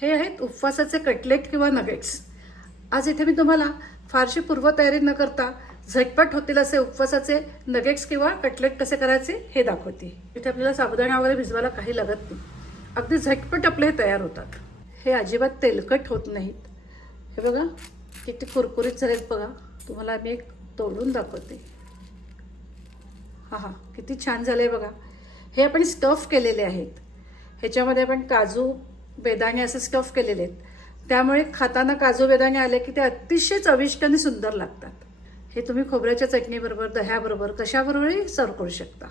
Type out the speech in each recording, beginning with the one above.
हे आहेत उपवासाचे कटलेट किंवा नगेट्स आज इथे मी तुम्हाला फारशी पूर्वतयारी न करता झटपट होतील असे उपवासाचे नगेट्स किंवा कटलेट कसे करायचे हे दाखवते. इथे आपल्याला साबुदाणा वगैरे भिजवायला काही लागत नाही. अगदी झटपट आपले हे तयार होतात. हे अजिबात तेलकट होत नाहीत. हे बघा किती कुरकुरीत झालेत बघा. तुम्हाला मी एक तोडून दाखवते. हा हा किती छान झाले बघा. हे आपण स्टफ केलेले आहेत. ह्याच्यामध्ये आपण काजू बेदाणे असे स्टफ केलेले आहेत. त्यामुळे खाताना काजू बेदाणे आले की ते अतिशय चविष्ट आणि सुंदर लागतात. हे तुम्ही खोबऱ्याच्या चटणीबरोबर दह्याबरोबर कशाबरोबरही सर्व करू शकता.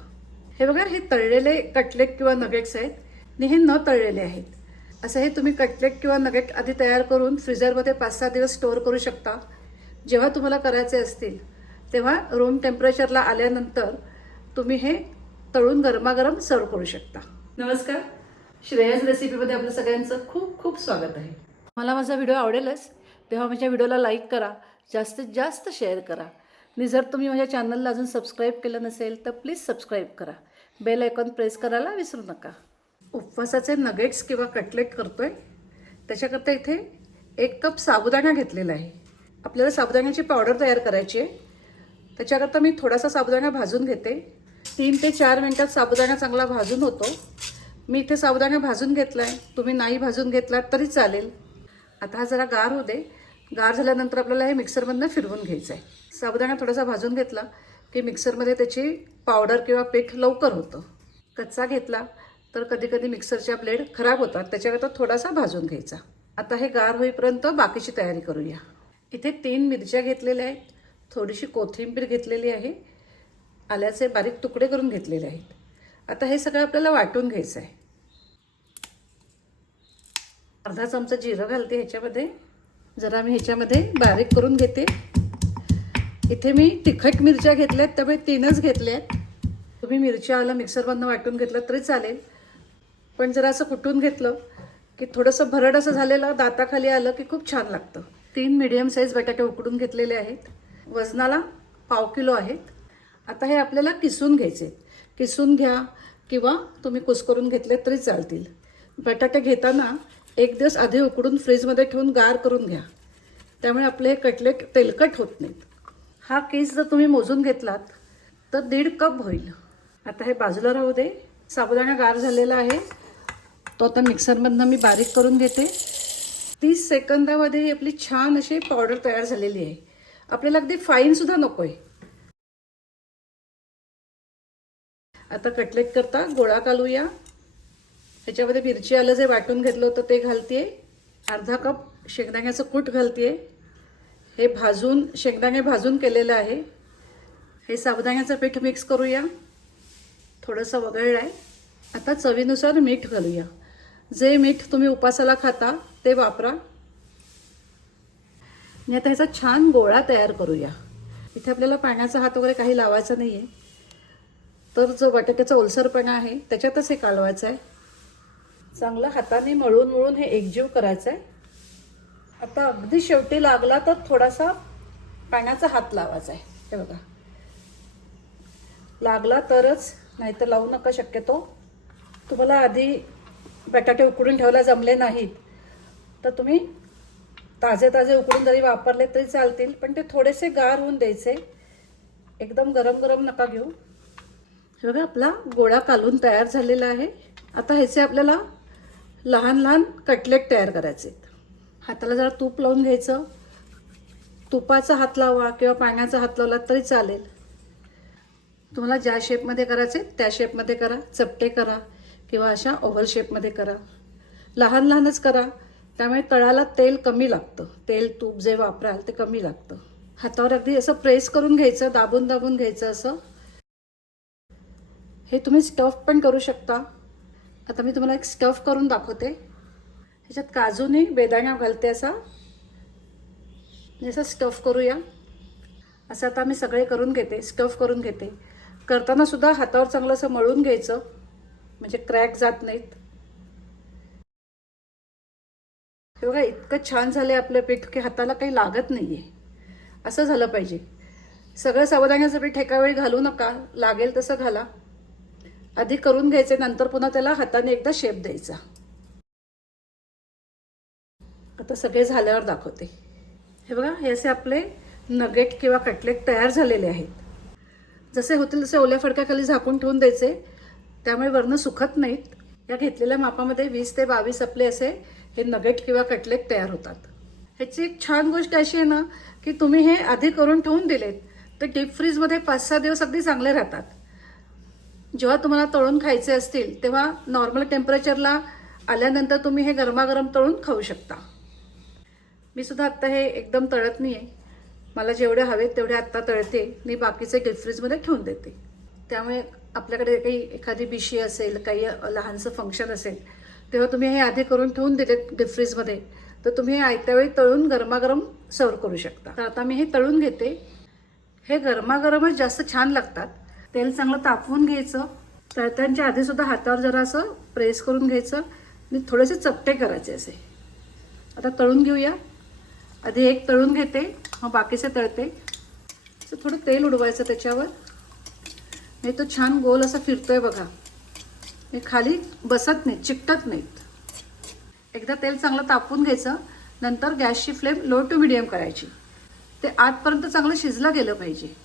हे बघा हे तळलेले कटलेट किंवा नगेट्स आहेत. आणि हे न तळलेले आहेत. असं हे तुम्ही कटलेट किंवा नगेट आधी तयार करून फ्रीजरमध्ये पाच सहा दिवस स्टोअर करू शकता. जेव्हा तुम्हाला करायचे असतील तेव्हा रूम टेम्परेचरला आल्यानंतर तुम्ही हे तळून गरमागरम सर्व करू शकता. नमस्कार. श्रेयस रेसिपीमध्ये आपलं सगळ्यांचं खूप खूप स्वागत आहे. मला माझा व्हिडिओ आवडेलच तेव्हा माझ्या व्हिडिओला लाईक करा जास्तीत जास्त शेअर करा. आणि जर तुम्ही माझ्या चॅनलला अजून सबस्क्राईब केलं नसेल तर प्लीज सबस्क्राईब करा. बेल आयकॉन प्रेस करायला विसरू नका. उपवासाचे नगेट्स किंवा कटलेट करतोय. त्याच्याकरता इथे एक कप साबुदाणा घेतलेला आहे. आपल्याला साबुदाण्याची पावडर तयार करायची आहे. त्याच्याकरता मी थोडासा साबुदाणा भाजून घेते. तीन ते चार मिनटात साबुदाणा चांगला भाजून होतो. मी इथे सावदाणा भाजून घेतला आहे तुम्ही नाही भाजून घेतलात तरी चालेल. आता हा जरा गार होऊ दे. गार झाल्यानंतर आपल्याला हे मिक्सरमधनं फिरवून घ्यायचं आहे साबुदाणा थोडासा भाजून घेतला की मिक्सरमध्ये त्याची पावडर किंवा पीठ लवकर होतं. कच्चा घेतला तर कधी कधी मिक्सरच्या ब्लेड खराब होतात. त्याच्याकरता थोडासा भाजून घ्यायचा. आता हे गार होईपर्यंत बाकीची तयारी करूया. इथे तीन मिरच्या घेतलेल्या आहेत. थोडीशी कोथिंबीर घेतलेली आहे. आल्याचे बारीक तुकडे करून घेतलेले आहेत. आता हे सगळं आपल्याला वाटून घ्यायचं आहे. अर्धा चमचा जिरं घालते ह्याच्यामध्ये. जरा मी ह्याच्यामध्ये बारीक करून घेते. इथे मी तिखट मिरच्या घेतल्यात त्यामुळे तीनच घेतल्यात. तुम्ही मिरच्या आलं मिक्सरमधनं वाटून घेतलं तरी चालेल. पण जरा असं कुटून घेतलं की थोडंसं भरड असं झालेलं दाताखाली आलं की खूप छान लागतं. तीन मिडियम साईज बटाटे उकडून घेतलेले आहेत. वजनाला पाव किलो आहेत. आता हे आपल्याला किसून घ्यायचे किसून घ्या किंवा तुम्ही कुस्करून घेतले तरी चालतील. बटाटे घेताना एक दिवस आधी उकडून फ्रीजमध्ये ठेवून गार करून घ्या. त्यामुळे आपले हे कटलेट तेलकट होत नाहीत. हा केस जर तुम्ही मोजून घेतलात तर दीड कप होईल. आता हे बाजूला राहू दे. साबुदाणा गार झालेला आहे. तो आता मिक्सरमधनं मी बारीक करून घेते. तीस सेकंदामध्ये ही आपली छान अशी पावडर तयार झालेली आहे. आपल्याला अगदी फाईनसुद्धा नको आहे आता कटलेट करता गोळा घालूया ह्याच्यामध्ये मिरची आलं जे वाटून घेतलं होतं ते घालते अर्धा कप शेंगदाण्याचं कूट घालते हे भाजून शेंगदाणे भाजून केलेलं आहे. हे साबुदाण्याचं पीठ मिक्स करूया. थोडंसं वगळलं आहे आता चवीनुसार मीठ घालूया. जे मीठ तुम्ही उपासाला खाता ते वापरा. आणि आता ह्याचा छान गोळा तयार करूया. इथे आपल्याला पाण्याचा हात वगैरे काही लावायचा नाही आहे तर जो बटाट्याचा ओलसरपणा आहे त्याच्यातच हे कालवायचं आहे. चांगलं हाताने मळून मळून हे एकजीव करायचं आहे. आता अगदी शेवटी लागला तर थोडासा पाण्याचा हात लावायचा आहे. हे बघा. लागला तरच नाहीतर लावू नका शक्यतो. तुम्हाला आधी बटाटे उकडून ठेवायला जमले नाहीत तर तुम्ही ताजे ताजे उकडून जरी वापरले तरी चालतील पण ते थोडेसे गार होऊन द्यायचे. एकदम गरम गरम नका घेऊ. हे बघा आपला गोळा कालून तयार झालेला आहे. आता ह्याचे आपल्याला लहान लहान कटलेट तयार करायचे हाताला जरा तूप लावून घ्यायचं. तुपाचा हात लावा किंवा पाण्याचा हात लावला तरी चालेल. तुम्हाला ज्या शेपमध्ये करायचे त्या शेपमध्ये करा. चपटे करा किंवा अशा ओव्हल शेपमध्ये करा. लहान लहानच करा. त्यामुळे तळाला तेल कमी लागतं. तेल तूप जे वापराल ते कमी लागतं. हातावर अगदी असं प्रेस करून घ्यायचं दाबून दाबून घ्यायचं असं. हे तुम्ही स्टफ पण करू शकता. आता मी तुम्हाला एक स्टफ करून दाखवते. ह्याच्यात काजूने बेदाण्या घालते असा. असं स्टफ करूया. असं आता मी सगळे करून घेते स्टफ करून घेते. करताना सुद्धा हातावर चांगलं असं मळून घ्यायचं. म्हणजे क्रॅक जात नाहीत. हे बघा इतकं छान झालं आहे आपलं पीठ की हाताला काही लागत नाही आहे असं झालं पाहिजे. सगळं साबुदाण्याचं पीठ एका वेळी घालू नका. लागेल तसं घाला. आधी करून घ्यायचे नंतर पुन्हा त्याला हाताने एकदा शेप द्यायचा. आता सगळे झाल्यावर दाखवते. हे बघा हे असे आपले नगेट किंवा कटलेट तयार झालेले आहेत. जसे होतील तसे ओल्या फडक्याखाली झाकून ठेवून द्यायचे. त्यामुळे वरनं सुखत नाहीत. या घेतलेल्या मापामध्ये वीस ते बावीस आपले असे हे नगेट किंवा कटलेट तयार होतात. ह्याची एक छान गोष्ट अशी आहे ना की तुम्ही हे आधी करून ठेवून दिलेत तर डीप फ्रीजमध्ये पाच सहा दिवस अगदी चांगले राहतात. जेव्हा तुम्हाला तळून खायचे असतील तेव्हा नॉर्मल टेम्परेचरला आल्यानंतर तुम्ही हे गरमागरम तळून खाऊ शकता. मी सुद्धा आत्ता हे एकदम तळत नाही आहे मला जेवढे हवेत तेवढे आत्ता तळते. मी बाकीचे डीप फ्रीजमध्ये ठेवून देते. त्यामुळे आपल्याकडे काही एखादी बिशी असेल काही लहानसं फंक्शन असेल तेव्हा तुम्ही हे आधी करून ठेवून दिले डीप फ्रीजमध्ये तर तुम्ही हे आयत्या वेळी तळून गरमागरम सर्व करू शकता. तर आता मी हे तळून घेते. हे गरमागरमच जास्त छान लागतात. तेल चांगलं तापवून घ्यायचं. तळत्यांच्या आधी सुद्धा हातावर जरा असं प्रेस करून घ्यायचं. आणि थोडेसे चपटे करायचे असे. आता तळून घेऊया. आधी एक तळून घेते मग बाकीचे तळते. असं थोडं तेल उडवायचं त्याच्यावर. नाही तो छान गोल असा फिरतोय बघा. हे खाली बसत नाहीत चिकटत नाहीत. एकदा तेल चांगलं तापवून घ्यायचं. नंतर गॅसची फ्लेम लो टू मिडियम करायची. ते आतपर्यंत चांगलं शिजलं गेलं पाहिजे.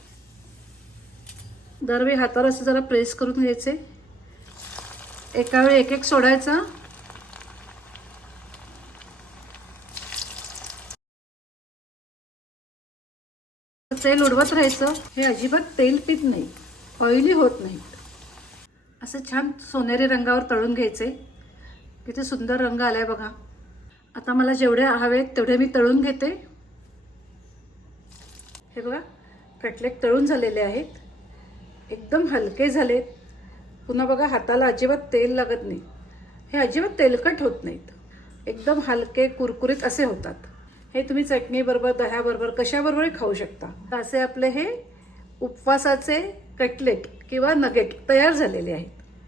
दरवेळी हातावर असं जरा प्रेस करून घ्यायचे. एका वेळी एक एक सोडायचा. तेल उडवत राहायचं. हे अजिबात तेल पीत नाही. ऑइली होत नाही. असं छान सोनेरी रंगावर तळून घ्यायचे. किती सुंदर रंग आलाय बघा. आता मला जेवढे हवेत तेवढे मी तळून घेते. हे बघा कटलेट तळून झालेले आहेत. एकदम हलके झालेत पुन्हा बघा हाताला अजिबात तेल लागत नाही. हे अजिबात तेलकट होत नाहीत. एकदम हलके कुरकुरीत असे होतात. हे तुम्ही चटणीबरोबर दह्याबरोबर कशाबरोबरही खाऊ शकता. असे आपले हे उपवासाचे कटलेट किंवा नगेट तयार झालेले आहेत